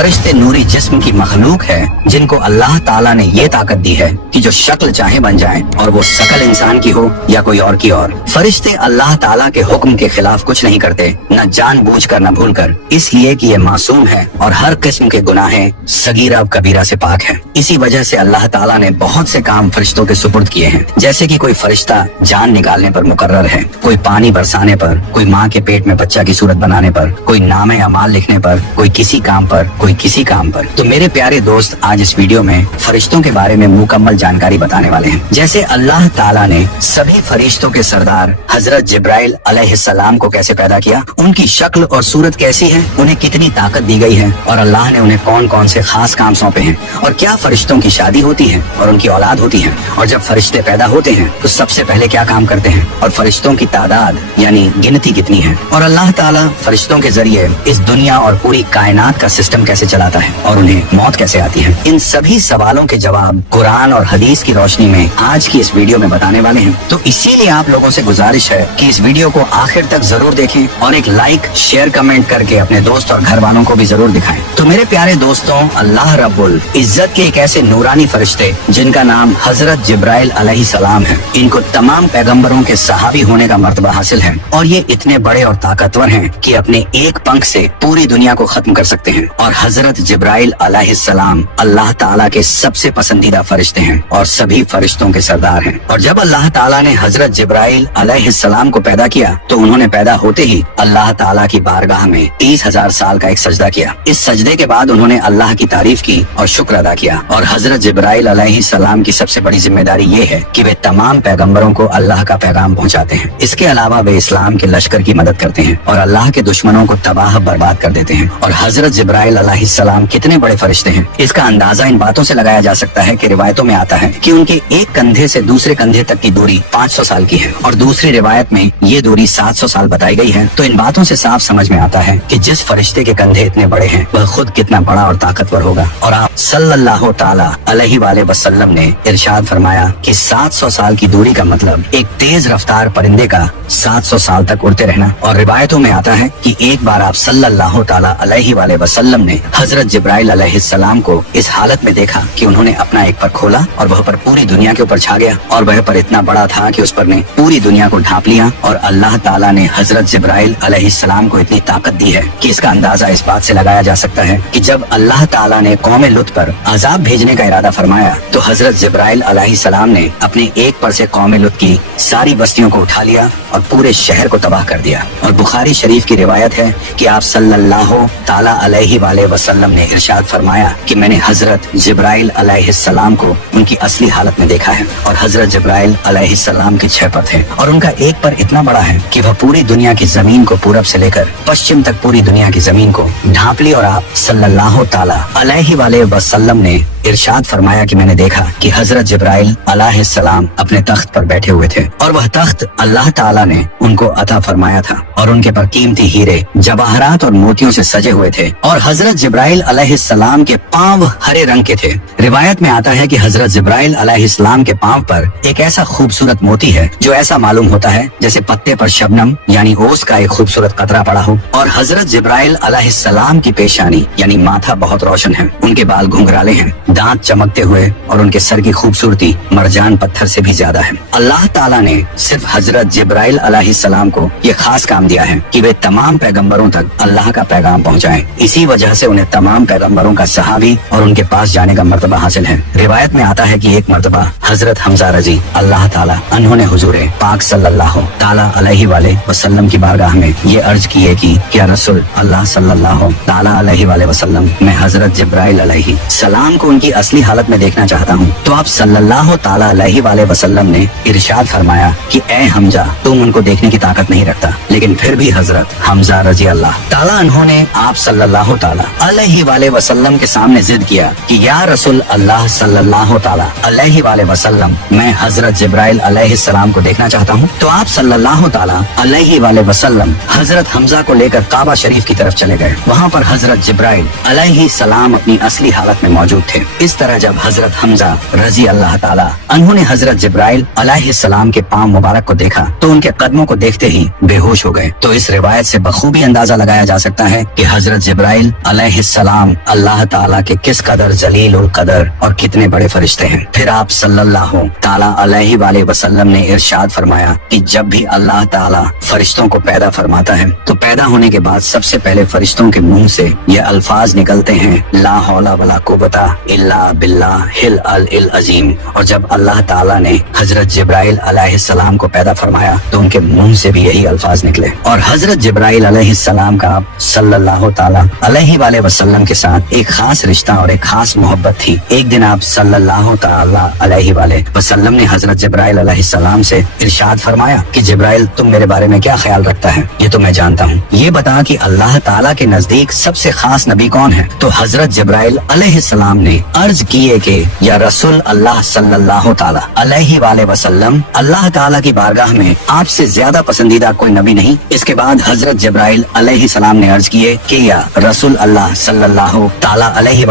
फरिश्ते नूरी जिस्म की मखलूक है जिनको अल्लाह ताला ने ये ताकत दी है कि जो शक्ल चाहे बन जाए, और वो शकल इंसान की हो या कोई और की और। फरिश्ते अल्लाह ताला के हुक्म के खिलाफ कुछ नहीं करते, न जानबूझकर न भूलकर, इसलिए कि ये मासूम है और हर किस्म के गुनाहें सगीरा कबीरा से पाक है। इसी वजह से अल्लाह ताला ने बहुत से काम फरिश्तों के सुपुर्द किए हैं, जैसे कि कोई फरिश्ता जान निकालने पर मुकर्रर है, कोई पानी बरसाने पर, कोई माँ के पेट में बच्चा की सूरत बनाने पर, कोई नामे अमाल लिखने पर, कोई किसी काम पर, कोई किसी काम पर। तो मेरे प्यारे दोस्त, आज इस वीडियो में फरिश्तों के बारे में मुकम्मल जानकारी बताने वाले हैं। जैसे अल्लाह ताला ने सभी फरिश्तों के सरदार हजरत जिब्राइल अलैहिस्सलाम को कैसे पैदा किया, उनकी शक्ल और सूरत कैसी है, उन्हें कितनी ताकत दी गई है, और अल्लाह ने उन्हें कौन कौन से खास काम सौंपे हैं, और क्या फरिश्तों की शादी होती है और उनकी औलाद होती है, और जब फरिश्ते पैदा होते हैं तो सबसे पहले क्या काम करते हैं, और फरिश्तों की तादाद यानी गिनती कितनी है, और अल्लाह ताला फरिश्तों के जरिए इस दुनिया और पूरी कायनात का सिस्टम कैसे चलाता है, और उन्हें मौत कैसे आती है। इन सभी सवालों के जवाब कुरान और हदीस की रोशनी में आज की इस वीडियो में बताने वाले हैं। तो इसीलिए आप लोगों से गुजारिश है कि इस वीडियो को आखिर तक जरूर देखें और एक लाइक शेयर कमेंट करके अपने दोस्त और घर वालों को भी जरूर दिखाएं। तो मेरे प्यारे दोस्तों, अल्लाह रब्बुल इज्जत के एक ऐसे नूरानी फरिश्ते जिनका नाम हजरत जिब्राइल अलैहिस्सलाम है, इनको तमाम पैगम्बरों के सहाबी होने का मर्तबा हासिल है, और ये इतने बड़े और ताकतवर हैं कि अपने एक पंख से पूरी दुनिया को खत्म कर सकते हैं। और हजरत जिब्राइल अलैहिस्सलाम अल्लाह ताला के सबसे पसंदीदा फरिश्ते हैं और सभी फरिश्तों के सरदार हैं। और जब अल्लाह ताला ने हजरत जिब्राइल अलैहिस्सलाम को पैदा किया तो उन्होंने पैदा होते ही अल्लाह ताला की बारगाह में 30,000 साल का एक सजदा किया। इस सजदे के बाद उन्होंने अल्लाह की तारीफ की और शुक्र अदा किया। और हजरत जिब्राइल अलैहिस्सलाम की सबसे बड़ी जिम्मेदारी ये है कि वे तमाम पैगम्बरों को अल्लाह का पैगाम पहुंचाते हैं। इसके अलावा वे इस्लाम के लश्कर की मदद करते हैं और अल्लाह के दुश्मनों को तबाह बर्बाद कर देते हैं। और हजरत जिब्राइल अलैहिस्सलाम कितने बड़े फरिश्ते हैं, इसका अंदाजा इन बातों से लगाया जा सकता है कि रिवायतों में आता है कि उनके एक कंधे से दूसरे कंधे तक की दूरी 500 साल की है, और दूसरी रिवायत में ये दूरी 700 साल बताई गई है। तो इन बातों से साफ समझ में आता है कि जिस फरिश्ते के कंधे इतने बड़े हैं वह खुद कितना बड़ा और ताकतवर होगा। और आप सल्लल्लाहु ताला अलैहि वसल्लम ने इरशाद फरमाया कि 700 साल की दूरी का मतलब एक तेज रफ्तार परिंदे का 700 साल तक उड़ते रहना। और रिवायतों में आता है कि एक बार आप सल्लल्लाहु ताला अलैहि वसल्लम ने हजरत जिब्राइल अलैहिस्सलाम को इस हालत में देखा कि उन्होंने अपना एक पर खोला और वह पर पूरी दुनिया के ऊपर छा गया, और वह पर इतना बड़ा था कि उस पर ने पूरी दुनिया को ढांप लिया। और अल्लाह ताला ने हजरत जिब्राइल अलैहिस्सलाम को इतनी ताकत दी है कि इसका अंदाजा इस बात से लगाया जा सकता है कि जब अल्लाह ताला ने कौम लुत पर अजाब भेजने का इरादा फरमाया तो हजरत जिब्राइल अलैहिस्सलाम ने अपने एक पर से कौम लुत की सारी बस्तियों को उठा लिया और पूरे शहर को तबाह कर दिया। और बुखारी शरीफ की रिवायत है कि आप सल्लल्लाहु ताला अलैहि वसल्लम ने इरशाद फरमाया कि मैंने हजरत जिब्राइल अलैहिस्सलाम को उनकी असली हालत में देखा है, और हजरत जिब्राइल अलैहिस्सलाम के 6 पर थे, और उनका एक पर इतना बड़ा है कि वह पूरी दुनिया की जमीन को पूरब से लेकर पश्चिम तक पूरी दुनिया की जमीन को ढांप ली। और आप सल्लल्लाहु ताला अलैहि वसल्लम ने इरशाद फरमाया कि मैंने देखा कि हजरत जिब्राइल अलैहिस्सलाम अपने तख्त पर बैठे हुए थे, और वह तख्त अल्लाह ताला ने उनको अता फरमाया था, और उनके पर कीमती हीरे, जवाहरात और मोतियों से सजे हुए थे। और हजरत जिब्राइल अलैहिस्सलाम के पांव हरे रंग के थे। रिवायत में आता है कि हजरत जिब्राइल अलैहिस्सलाम के पांव पर एक ऐसा खूबसूरत मोती है जो ऐसा मालूम होता है जैसे पत्ते पर शबनम यानी ओस का एक खूबसूरत कतरा पड़ा हो। और हजरत जिब्राइल अलैहिस्सलाम की पेशानी यानी माथा बहुत रोशन है, उनके बाल घुंघराले हैं, दांत चमकते हुए, और उनके सर की खूबसूरती मरजान पत्थर से भी ज्यादा है। अल्लाह ताला ने सिर्फ हजरत जिब्राइल अलैहिस्सलाम को ये खास काम दिया है कि वे तमाम पैगम्बरों तक अल्लाह का पैगाम पहुंचाएं। इसी वजह से उन्हें तमाम पैगम्बरों का सहाबी और उनके पास जाने का मर्तबा हासिल है। रिवायत में आता है कि एक मर्तबा हजरत हमजा रजी अल्लाह ताला उन्होंने हुजूरे पाक सल्लल्लाहु ताला अलैहि वसल्लम की बारगाह में ये अर्ज की है कि या रसूल अल्लाह सल्लल्लाहु ताला अलैहि वसल्लम, मैं हजरत जिब्राइल अलैहि सलाम को उनकी असली हालत में देखना चाहता हूँ। तो आप सल्लल्लाहु ताला अलैहि वसल्लम ने इरशाद फरमाया कि ए हमजा, तुम उनको देखने की ताकत नहीं रखता। लेकिन फिर भी हजरत हमजा रजी अल्लाह ताला उन्होंने आप सल्लल्लाहु ताला अलैहि वसल्लम के सामने जिद किया कि या रसूल अल्लाह सल्लल्लाहु ताला अलैहि वसल्लम, मैं हजरत जिब्राइल अलैहिस्सलाम को देखना चाहता हूँ। तो आप सल्लल्लाहु ताला अलैहि वसल्लम हजरत हमजा को लेकर काबा शरीफ की तरफ चले गए। वहाँ पर हजरत जिब्राइल अलैहिस्सलाम अपनी असली हालत में मौजूद थे। इस तरह जब हजरत हमजा रजी अल्लाह ताला उन्होंने हजरत जिब्राइल अलैहिस्सलाम के पांव मुबारक को देखा तो उनके कदमों को देखते ही बेहोश हो गए। तो इस रिवायत से बखूबी अंदाजा लगाया जा सकता है कि हजरत जिब्राइल अलैहिस्सलाम अल्लाह ताला के किस कदर जलील और कदर और कितने बड़े फरिश्ते हैं। फिर आप सल्लल्लाहु ताला अलैहि वसल्लम ने इरशाद फरमाया कि जब भी अल्लाह ताला फरिश्तों को पैदा फरमाता है तो पैदा होने के बाद सबसे पहले फरिश्तों के मुंह से ये अल्फाज निकलते हैं, ला हौला वला कुव्वता इल्ला बिल्लाहिल अल अजीम। और जब अल्लाह ताला ने हजरत जिब्राइल अलैहिस्सलाम को पैदा फरमाया तो उनके मुंह से भी यही अल्फाज निकले। और हजरत जिब्राइल अलैहिस्सलाम का आप सल्लल्लाहु ताला अलैहि वसल्लम के साथ एक खास रिश्ता और एक खास मोहब्बत थी। एक दिन आप सल्लल्लाहु ताला अलैहि वसल्लम ने हजरत जिब्राइल अलैहिस्सलाम से इरशाद फरमाया कि जिब्राइल तुम मेरे बारे में क्या ख्याल रखता है, ये तो मैं जानता हूँ, ये बता कि अल्लाह ताला के नजदीक सबसे खास नबी कौन है। तो हजरत जिब्राइल अलैहिस्सलाम ने अर्ज किए कि या रसूल अल्लाह सल्लल्लाहु ताला अलैहि वसल्लम, अल्लाह ताला की बारगाह में आपसे ज्यादा पसंदीदा कोई नबी नहीं। इसके बाद हजरत जिब्राइल अलैहिस्सलाम ने अर्ज किए कि या रसूल अल्लाह सल्लल्लाहु ताला अलैहि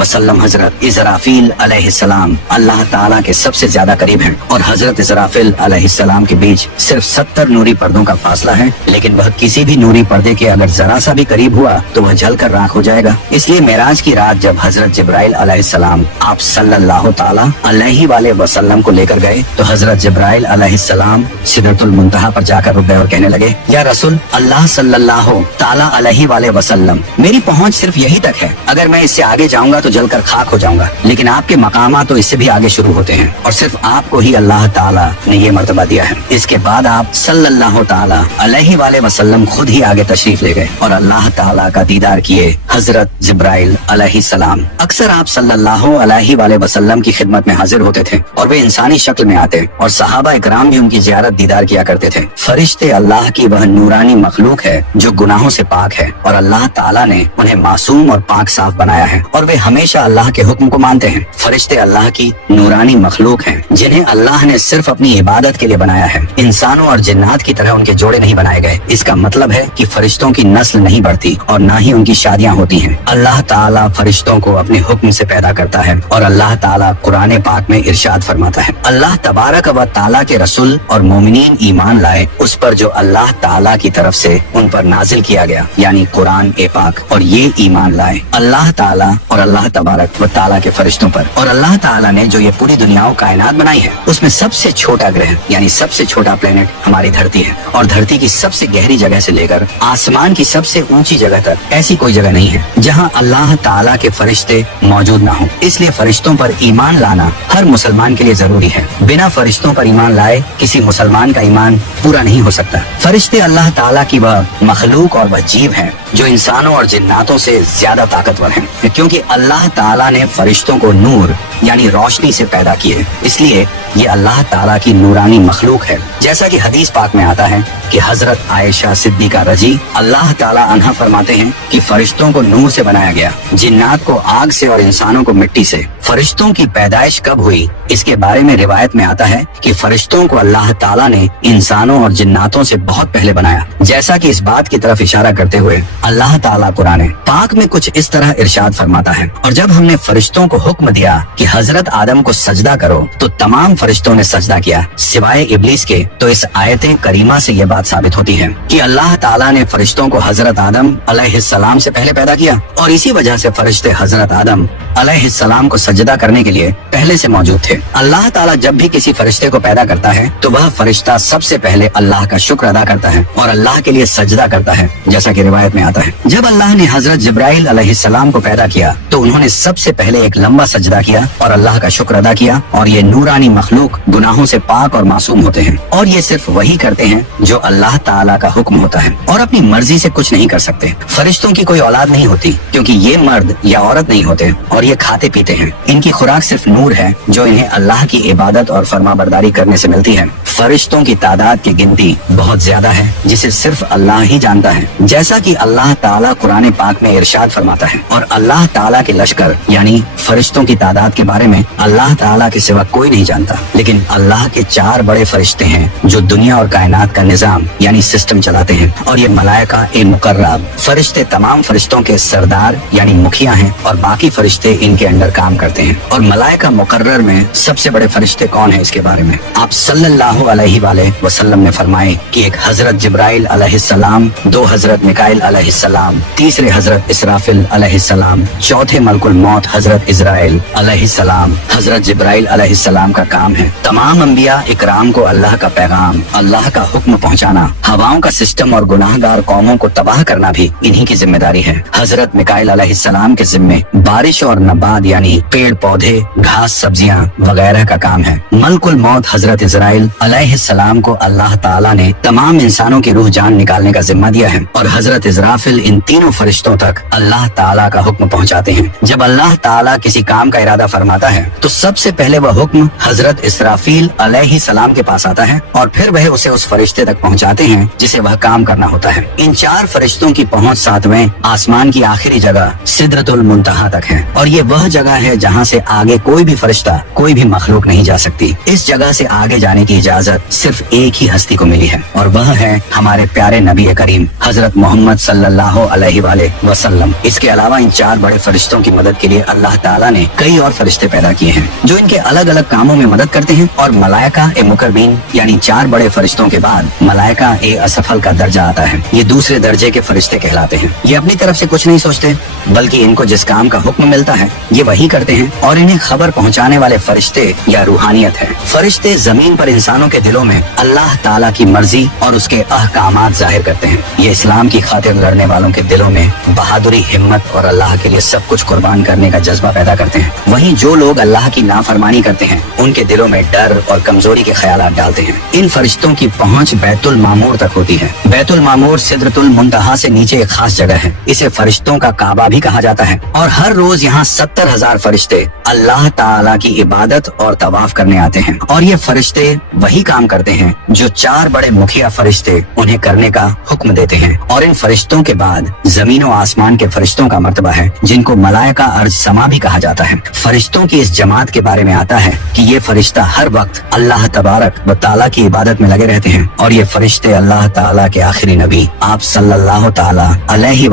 वसल्लम, हजरत इज़राफील अलैहिस्सलाम अल्लाह ताला के सबसे ज्यादा करीब हैं और हजरत इज़राफील अलैहिस्सलाम के बीच सिर्फ 70 नूरी पर्दों का फासला है, लेकिन वह किसी भी नूरी पर्दे के अगर जरा सा भी करीब हुआ तो वह जलकर राख हो जाएगा। इसलिए मेराज की रात जब हजरत जिब्राइल अलैहिस्सलाम आप सल्लल्लाहु ताला अलैहि वसल्लम को लेकर गए तो हजरत जिब्राइल अलैहिस्सलाम सिदरतुल मुंतहा पर जाकर रुक गए और कहने लगे, या रसूल अल्लाह सल्लल्लाहु ताला अलैहि वसल्लम, मेरी पहुंच सिर्फ यही तक है, अगर मैं इससे आगे जाऊंगा तो जलकर खाक हो जाऊंगा, लेकिन आपके मकामात तो इससे भी आगे शुरू होते हैं और सिर्फ आपको ही अल्लाह ताला ने ये मर्तबा दिया है। इसके बाद आप सल्लल्लाहु ताला अलैहि वसल्लम खुद ही आगे तशरीफ ले गए और अल्लाह ताला का दीदार किए हजरत जिब्राइल अलैहिस्सलाम। अक्सर आप सल्लल्लाहु अलैहि वसल्लम की खिदमत में हाजिर होते थे और वे इंसानी शक्ल में आते और सहाबा इकराम भी उनकी जियारत दीदार किया करते थे। फरिश्ते अल्लाह की वह नूरानी मखलूक है जो गुनाहों से पाक है और अल्लाह ताला ने उन्हें मासूम और पाक साफ बनाया है और वे हमेशा अल्लाह के हुक्म को मानते हैं। फरिश्ते अल्लाह की नूरानी मखलूक हैं जिन्हें अल्लाह ने सिर्फ अपनी इबादत के लिए बनाया है। इंसानों और जिन्नात की तरह उनके जोड़े नहीं बनाए गए। इसका मतलब है कि फरिश्तों की नस्ल नहीं बढ़ती और न ही उनकी शादियां होती हैं। अल्लाह ताला फरिश्तों को अपने हुक्म से पैदा करता है और अल्लाह ताला कुरान पाक में इरशाद फरमाता है, अल्लाह तबारक व ताला के रसूल और मोमिनीन ईमान लाए उस पर जो अल्लाह ताला की तरफ से उन पर नाजिल किया गया, यानी कुरान पाक, और ये ईमान लाए अल्लाह ताला और अल्लाह तबारक व ताला के फरिश्तों पर। और अल्लाह ताला ने जो ये पूरी दुनिया कायनात बनाई है उसमें सबसे छोटा ग्रह यानी सबसे छोटा प्लेनेट हमारी धरती है और धरती की सबसे गहरी जगह से लेकर आसमान की सबसे ऊंची जगह तक ऐसी कोई जगह नहीं है जहां अल्लाह ताला के फरिश्ते मौजूद ना हो। इसलिए फरिश्तों पर ईमान लाना हर मुसलमान के लिए जरूरी है। बिना फरिश्तों पर ईमान लाए किसी मुसलमान का ईमान पूरा नहीं हो सकता। फरिश्ते अल्लाह ताला की वह मखलूक और वह जीव है जो इंसानों और जिन्नातों से ज्यादा ताकतवर हैं, क्योंकि अल्लाह ताला ने फरिश्तों को नूर यानी रोशनी से पैदा किए, इसलिए ये अल्लाह ताला की नूरानी मखलूक है। जैसा कि हदीस पाक में आता है कि हजरत आयशा सिद्दीका रजी अल्लाह ताला अन्हा फरमाते हैं कि फरिश्तों को नूर से बनाया गया, जिन्नात को आग से और इंसानों को मिट्टी से। फरिश्तों की पैदाइश कब हुई इसके बारे में रिवायत में आता है कि फरिश्तों को अल्लाह ताला ने इंसानों और जिन्नातों से बहुत पहले बनाया। जैसा कि इस बात की तरफ इशारा करते हुए अल्लाह ताला कुरान पाक में कुछ इस तरह इरशाद फरमाता है, और जब हमने फरिश्तों को हुक्म दिया कि हजरत आदम को सजदा करो तो तमाम फरिश्तों ने सजदा किया सिवाय इब्लीस के। तो इस आयत करीमा से यह बात साबित होती है कि अल्लाह ताला ने फरिश्तों को हजरत आदम अलैहिस्सलाम से पहले पैदा किया और इसी वजह से फरिश्ते हजरत आदम अलैहिस्सलाम को सजदा करने के लिए पहले से मौजूद थे। अल्लाह ताला जब भी किसी फरिश्ते को पैदा करता है तो वह फरिश्ता सबसे पहले अल्लाह का शुक्र अदा करता है और अल्लाह के लिए सजदा करता है, जैसा कि रिवायत में आता है। जब अल्लाह ने हजरत जिब्राइल अलैहिस्सलाम को पैदा किया तो उन्होंने सबसे पहले एक लंबा सजदा किया और अल्लाह का शुक्र अदा किया। और ये नूरानी मखलूक गुनाहों से पाक और मासूम होते हैं और ये सिर्फ वही करते हैं जो अल्लाह ताला का हुक्म होता है और अपनी मर्जी से कुछ नहीं कर सकते। फरिश्तों की कोई औलाद नहीं होती क्योंकि ये मर्द या औरत नहीं होते और ये खाते पीते हैं। इनकी खुराक सिर्फ नूर है जो इन्हें अल्लाह की इबादत और फरमाबरदारी करने से मिलती है। फरिश्तों की तादाद की गिनती बहुत ज्यादा है जिसे सिर्फ अल्लाह ही जानता है। जैसा कि अल्लाह अल्लाह ताला कुरान पाक में इरशाद फरमाता है, और अल्लाह ताला के लश्कर यानी फरिश्तों की तादाद के बारे में अल्लाह ताला के सिवा कोई नहीं जानता, लेकिन अल्लाह के 4 बड़े फरिश्ते हैं जो दुनिया और कायनात का निजाम यानी सिस्टम चलाते हैं। और ये मलाइका ए मुकर्रब फरिश्ते तमाम फरिश्तों के सरदार यानी मुखिया हैं, और बाकी फरिश्ते इनके अंडर काम करते हैं। और मलाइका मुकर्रर में सबसे बड़े फरिश्ते कौन है, इसके बारे में आप सल्लल्लाहु अलैहि वसल्लम ने फरमाए कि एक हजरत जिब्राइल अलैहिस्सलाम, 2 हजरत मिकाइल अलैहिस्सलाम, तीसरे हजरत इसराफिल अलैहिस्सलाम, चौथे मलकुल मौत हजरत इजराइल अलैहिस्सलाम। हजरत जिब्राइल अलैहिस्सलाम का काम है तमाम अंबिया इकराम को अल्लाह का पैगाम, अल्लाह का हुक्म पहुंचाना। हवाओं का सिस्टम और गुनाहगार कौमों को तबाह करना भी इन्हीं की जिम्मेदारी है। हजरत मिकाइल अलैहिस्सलाम के जिम्मे बारिश और नबात यानी पेड़ पौधे, घास, सब्जियां वगैरह का काम है। मलकुल मौत हजरत इजराइल अलैहिस्सलाम को अल्लाह ताला ने तमाम इंसानों की रूह जान निकालने का जिम्मा दिया है, और हजरत इजराफिल इन तीनों फरिश्तों तक अल्लाह ताला का हुक्म पहुंचाते हैं। जब अल्लाह ताला किसी काम का इरादा फरमाता है तो सबसे पहले वह हुक्म हजरत इसराफिल अलैहिस्सलाम के पास आता है, और फिर वह उसे उस फरिश्ते तक पहुंचाते हैं जिसे वह काम करना होता है। इन 4 फरिश्तों की पहुंच 7वें आसमान की आखिरी जगह सिदरतुल मुंतहा तक है, और ये वह जगह है जहाँ से आगे कोई भी फरिश्ता, कोई भी मखलूक नहीं जा सकती। इस जगह से आगे जाने की इजाजत सिर्फ एक ही हस्ती को मिली है, और वह है हमारे प्यारे नबी करीम हजरत मोहम्मद सल्लल्लाहु अलैहि वसल्लम। इसके अलावा इन 4 बड़े फरिश्तों की मदद के लिए अल्लाह ताला ने कई और फरिश्ते पैदा किए हैं जो इनके अलग अलग कामों में मदद करते हैं। और मलाइका ए मुकर्रबीन यानी 4 बड़े फरिश्तों के बाद मलाइका ए असफल का दर्जा आता है। ये दूसरे दर्जे के फरिश्ते कहलाते हैं। ये अपनी तरफ से कुछ नहीं सोचते, बल्कि इनको जिस काम का हुक्म मिलता है ये वही करते हैं, और इन्हें खबर पहुंचाने वाले फरिश्ते या रूहानियत है। फरिश्ते जमीन पर इंसानों के दिलों में अल्लाह ताला की मर्जी और उसके अहकामात जाहिर करते हैं। ये इस्लाम की खातिर लड़ने वालों के दिलों में बहादुरी, हिम्मत और अल्लाह के लिए सब कुछ कुर्बान करने का जज्बा पैदा करते हैं। वहीं जो लोग अल्लाह की नाफरमानी करते हैं उनके दिलों में डर और कमजोरी के ख्यालात डालते हैं। इन फरिश्तों की पहुंच बैतुल मामूर तक होती है। बैतुल मामूर सिदरतुल मुंतहा से नीचे एक खास जगह है। इसे फरिश्तों का काबा भी कहा जाता है, और हर रोज यहाँ 70,000 फरिश्ते अल्लाह ताला की इबादत और तवाफ करने आते हैं। और ये फरिश्ते वही काम करते हैं जो 4 बड़े मुखिया फरिश्ते उन्हें करने का हुक्म देते हैं। और इन फरिश्तों के बाद जमीन और आसमान के फरिश्तों का मर्तबा है जिनको मलाइका अर्ज समा भी कहा जाता है। फरिश्तों की इस जमात के बारे में आता है कि ये फरिश्ता हर वक्त अल्लाह तबारक व ताला की इबादत में लगे रहते हैं, और ये फरिश्ते अल्लाह ताला के आखिरी नबी आप सल्लल्लाहु ताला अलैहि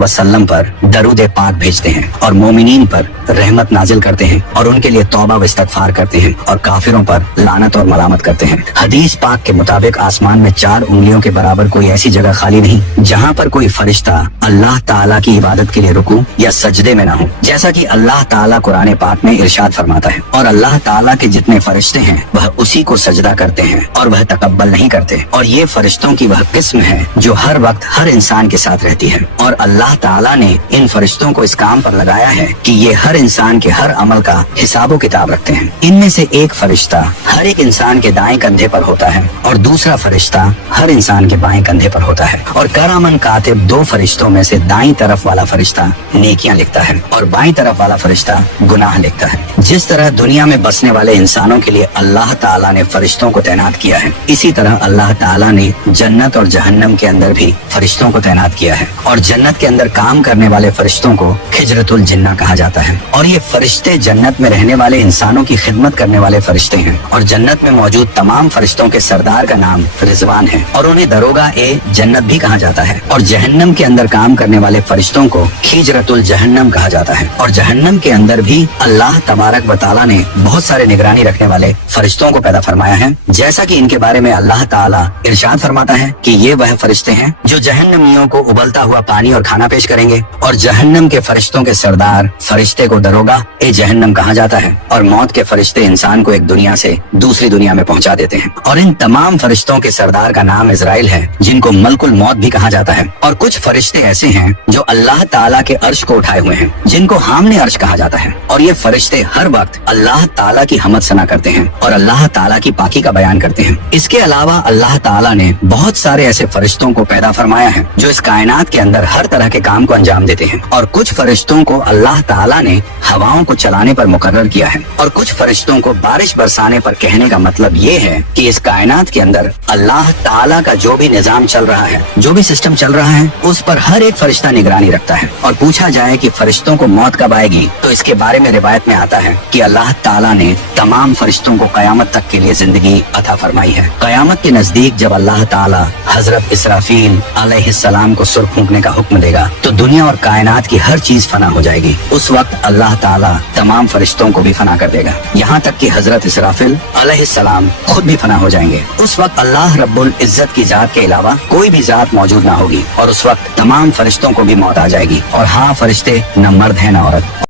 वसल्लम पर दरूद पाक भेजते हैं, और मोमिनीन पर रहमत नाजिल करते हैं, और उनके लिए तौबा व इस्तगफार करते हैं, और काफिरों पर लानत और मलामत करते हैं। हदीस पाक के मुताबिक आसमान में 4 उंगलियों के बराबर कोई ऐसी जगह खाली नहीं जहाँ पर कोई फरिश्ता अल्लाह ताला की इबादत के लिए रुकू या सजदे में न हो। जैसा कि अल्लाह ताला कुरान पाक में इरशाद फरमाता है, और अल्लाह ताला के जितने फरिश्ते हैं वह उसी को सजदा करते हैं और वह तकब्बल नहीं करते। और ये फरिश्तों की वह किस्म है जो हर वक्त हर इंसान के साथ रहती है, और अल्लाह ताला ने इन फरिश्तों को इस काम पर लगाया है कि ये हर इंसान के हर अमल का हिसाबो किताब रखते हैं। इनमें से एक फरिश्ता हर एक इंसान के दाएं कंधे पर होता है, और दूसरा फरिश्ता हर इंसान के बाएं कंधे पर होता है। और करामन कातिब 2 फरिश्तों में से दाईं तरफ वाला फरिश्ता नेकियां लिखता है और बाईं तरफ वाला फरिश्ता गुनाह लिखता है। जिस तरह दुनिया में बसने वाले इंसानों के लिए अल्लाह ताला ने फरिश्तों को तैनात किया है, इसी तरह अल्लाह ताला ने जन्नत और जहन्नम के अंदर भी फरिश्तों को तैनात किया है। और जन्नत के अंदर काम करने वाले फरिश्तों को खिजरतुल जिन्ना कहा जाता है। और ये फरिश्ते जन्नत में रहने वाले इंसानों की खिदमत करने वाले फरिश्ते हैं। और जन्नत में मौजूद तमाम फरिश्तों के सरदार का नाम रिजवान है, और उन्हें दरोगा ए जन्नत भी कहा जाता है। और जहन्नम के अंदर काम करने वाले फरिश्तों को खिजरतुल जहन्नम कहा जाता है। और जहन्नम के अंदर भी अल्लाह तबारक व ताला ने बहुत सारे निगरानी रखने वाले फरिश्तों को पैदा फरमाया है। जैसा कि इनके बारे में अल्लाह ताला इरशाद फरमाता है कि ये वह फरिश्ते हैं जो जहन्नमियों को उबलता हुआ पानी और खाना पेश करेंगे। और जहन्नम के फरिश्तों के सरदार फरिश्ते को दरोगा ए जहन्नम कहा जाता है। और मौत के फरिश्ते इंसान को एक दुनिया से दूसरी दुनिया में पहुंचा देते हैं। और इन तमाम फरिश्तों के सरदार का नाम इजराइल है, जिनको मलकुल मौत भी कहा जाता है। और कुछ फरिश्ते ऐसे हैं जो अल्लाह ताला के अर्श को उठाए हुए हैं, जिनको हामने अर्श कहा जाता है। और ये फरिश्ते हर वक्त अल्लाह ताला की हमद सना करते हैं और अल्लाह ताला की पाकी का बयान करते हैं। इसके अलावा अल्लाह ताला ने बहुत सारे ऐसे फरिश्तों को पैदा फरमाया है जो इस कायनात के अंदर हर तरह के काम को अंजाम देते हैं। और कुछ फरिश्तों को अल्लाह ताला ने हवाओं को चलाने पर मुकर्रर किया है, और कुछ फरिश्तों को बारिश बरसाने पर कहने का मतलब ये है कि इस कायनात के अंदर अल्लाह ताला का जो भी निजाम चल रहा है, जो भी सिस्टम चल रहा है, उस पर हर एक फरिश्ता निगरानी रखता है। और पूछा जाए कि फरिश्तों को मौत कब आएगी, तो इसके बारे में रिवायत में आता है कि अल्लाह ताला ने तमाम फरिश्तों को कयामत तक के लिए जिंदगी अता फरमाई है। कयामत के नजदीक जब अल्लाह ताला हजरत इसराफील अलैहिस्सलाम को सुर फूंकने का हुक्म देगा तो दुनिया और कायनात की हर चीज फना हो जाएगी। उस वक्त अल्लाह ताला तमाम फरिश्तों को भी फना कर देगा, यहाँ तक कि हजरत इसराफील अलैहिस्सलाम खुद भी फना हो जाएंगे। उस वक्त अल्लाह रब्बुल इज्जत की जात के अलावा कोई भी जात मौजूद ना होगी और उस वक्त तमाम फरिश्तों को भी मौत आ जाएगी। और हाँ, फरिश्ते न मर्द है न औरत।